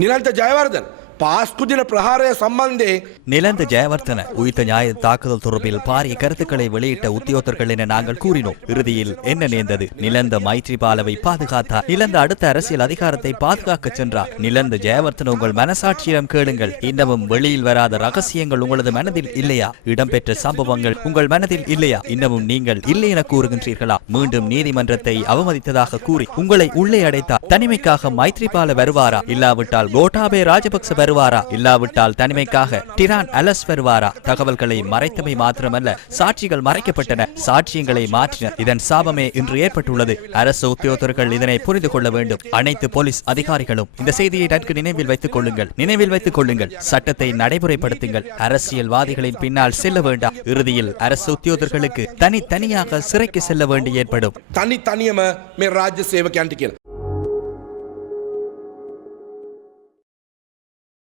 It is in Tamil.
Nihal'de Cahaya vardır. දින ප්‍රහාරය සම්බන්ධයෙන් நிலந்த ஜெயவர்த்தன உயிர்த்த ஞாயிறு தாக்குதல் தொடர்பில் பாரிய கருத்துக்களை வெளியிட்ட உத்தியோகத்தர்கள் என நாங்கள் கூறினோம் இறுதியில் என்ன நேர்ந்தது நிலந்த மைத்ரிபாலவை பாதுகாத்தார் நிலந்த அடுத்த அரசியல் அதிகாரத்தை பாதுகாக்க சென்றார் நிலந்த ஜெயவர்த்தன உங்கள் மனசாட்சியிடம் கேளுங்கள் இன்னமும் வெளியில் வராத ரகசியங்கள் உங்களது மனதில் இல்லையா இடம்பெற்ற சம்பவங்கள் உங்கள் மனதில் இல்லையா இன்னமும் நீங்கள் இல்லை என கூறுகின்றீர்களா மீண்டும் நீதிமன்றத்தை அவமதித்ததாக கூறி உங்களை உள்ளே அடைத்தார் தனிமைக்காக மைத்ரிபால வருவாரா இல்லாவிட்டால் கோட்டாபே ராஜபக்ச வருவாரா? இல்லாவிட்டால் தனிமைக்காக டிரான் அலஸ் வருவாரா? தகவல்களை மறைத்தமை மாத்திரமல்ல சாட்சிகள் மறைக்கப்பட்டன. சாட்சியங்களை மாற்றினர் இதன் சாபமே இன்று ஏற்பட்டுள்ளது. அரசு உத்தியோகர்கள் இதனை புரிந்து கொள்ள வேண்டும். அனைத்து போலீஸ் அதிகாரிகளும் இந்த செய்தியை நன்கு நினைவில் வைத்துக் கொள்ளுங்கள். நினைவில் வைத்துக் கொள்ளுங்கள். சட்டத்தை நடைமுறைப்படுத்துங்கள். அரசியல்வாதிகளின் பின்னால் செல்ல வேண்டாம். இறுதியில் அரசு உத்தியோகர்களுக்கு தனித்தனியாக சிறைக்கு செல்ல வேண்டி ஏற்படும். தனித்தனியம ராஜ்ய சேவக்காண்டிக்கு